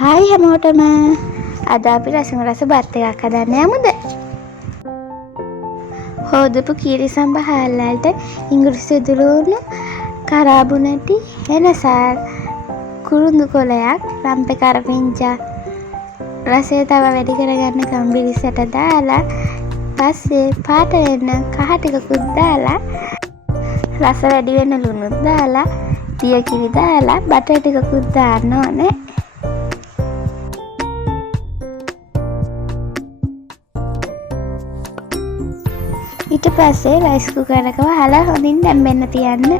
Hi හැමෝටම. අද අපි රසම රස බත් එකක් හදන්න යමුද? හොදපු කීරි සම්බහාල් වලට ඉඟුරු සිදුරුණු කරාබු නැටි එනසාල් කුරුඳු කොලයක් රම්පේ කරපිංචා රසය තව වැඩි කරගන්න කම්බිරිසට දාලා පස්සේ පාට වෙන්න කහ ටිකකුත් දාලා රස වැඩි වෙන්න ලුණුත් දාලා දිය කිරි දාලා බටර් ටිකකුත් දාන්න ඕනේ. ඊට පස්සේ රයිස් කුකර් එක වහලා හොඳින් දැම්බෙන්න තියන්න.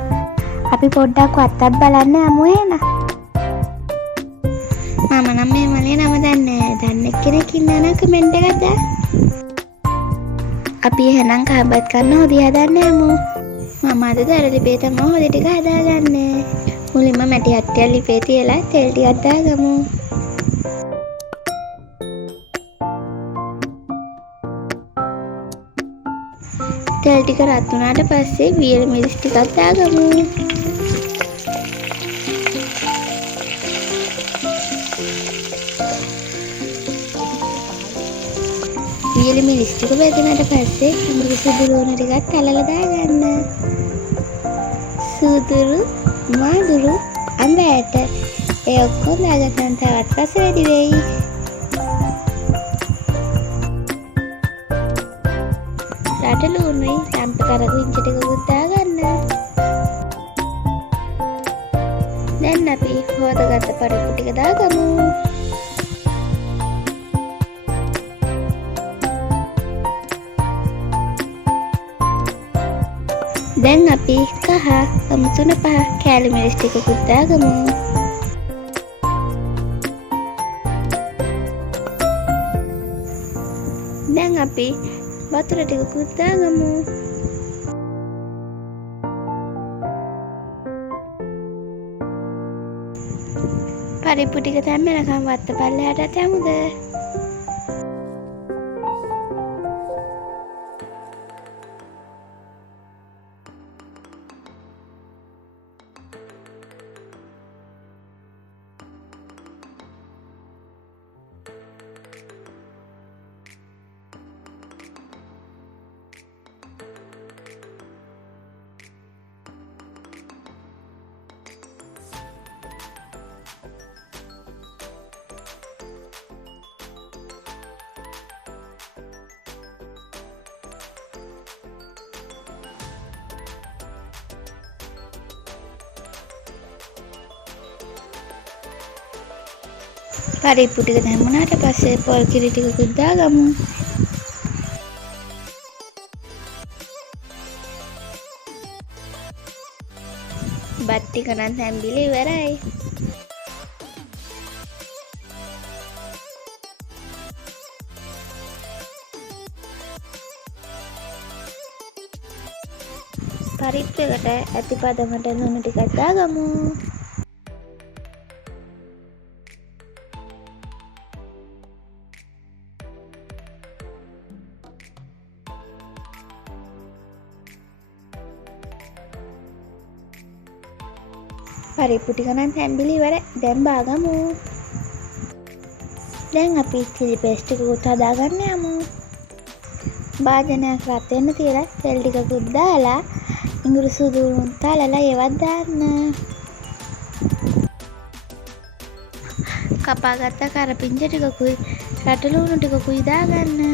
අපි පොඩ්ඩක් වත්තත් බලන්න යමු එහෙනම්. මම නම් මේ මලේ නම දන්නේ නැහැ. දන්න කෙනෙක් ඉන්නා නම් කමෙන්ට් එකක් දාන්න. අපි එහෙනම් කහබත් කන්න හොදි හදන්න යමු. මම අද දර ලිපේ තමයි හොදි ටික හදාගන්නේ. මුලින්ම මැටි හට්ටියක් ලිපේ තියලා තෙල් ටිකක් දාගමු. තෙල් ටික රත් වුණාට පස්සේ වියලි මිරිස් ටිකක් දාගමු. වියලි මිරිස් ටික බෙදුනට පස්සේ ඉඟුරු සුදුරුවන ටිකක් තලලා දාගන්න. සුදුරු, මාදුරු, අඹ ඇට ඒ ඔක්කොම දාගන්න තවත් රස වැඩි වෙයි. රටලුණුයි රම්පේ කරපිංචා ටිකකුත් දාගන්න. දැන් අපි හොදගත්ත පරිප්පු ටික දාගමු. දැන් අපි කහ සමුතුන පහ කෑලි මිරිස් ටිකකුත් දාගමු. දැන් අපි වතුර ටිකකුත් දාගමු. පරිප්පු ටික තැම්බෙනකම් වත්ත පල්ලෙහාටත් යමුද? පරිප්පු ටික දැම්මුණාට පස්සේ පොල් කිරි ටිකකුත් දාගමු. බත් ටික නම් තැම්බිලි ඉවරයි. පරිප්පු එකට ඇති පදමට ලුණු ටිකක් දාගමු. පරිප්පු ටික නම් තැම්බිලි ඉවරයි. දැන් බාගමු. දැන් අපි චිලි පේස්ට් ටිකකුත් හදාගන්න යමු. භාජනයක් රත් වෙන්න තියලා තෙල් ටිකකුත් දාලා ඉඟුරු සුදුරුන් තලලා ඒවත් දාන්න. කපාගත්ත කරපිංචා ටිකකුයි රටලුණු ටිකකුයි දාගන්න.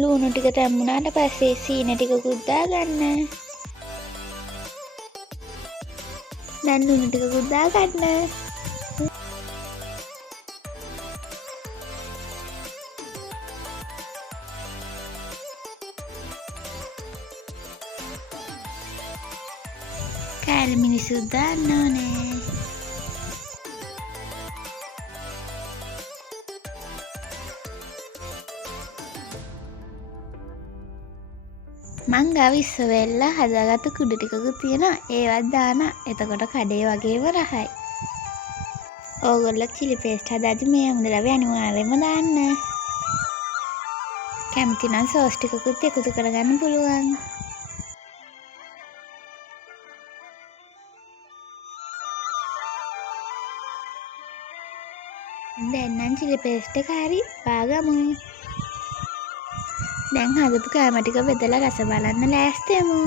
ලුණු ටික තැම්බුණාට පස්සේ සීනි ටිකකුත් දාගන්න. දැන් ලුණු ටිකකුත් දාගන්න. කෑලි මිරිසුත් දාන්න ඕනේ. මං ගාව ඉස්සෙල්ලා හදාගත්ත කුඩු ටිකකුත් තියෙනවා. ඒවත් දාන්න. එතකොට කඩේ වගේම රහයි. ඕගොල්ලොත් චිලි පේස්ට් හදද්දි මේ අමුද්‍රව්‍ය අනිවාර්යෙන්ම දාන්න. කැමති නම් සෝස් ටිකකුත් එකතු කරගන්න පුළුවන්. දැන් නම් චිලි පේස්ට් එක හරි බාගමු. දැන් හදපු කෑම ටික බෙදලා රස බලන්න ලෑස්ති වෙමු.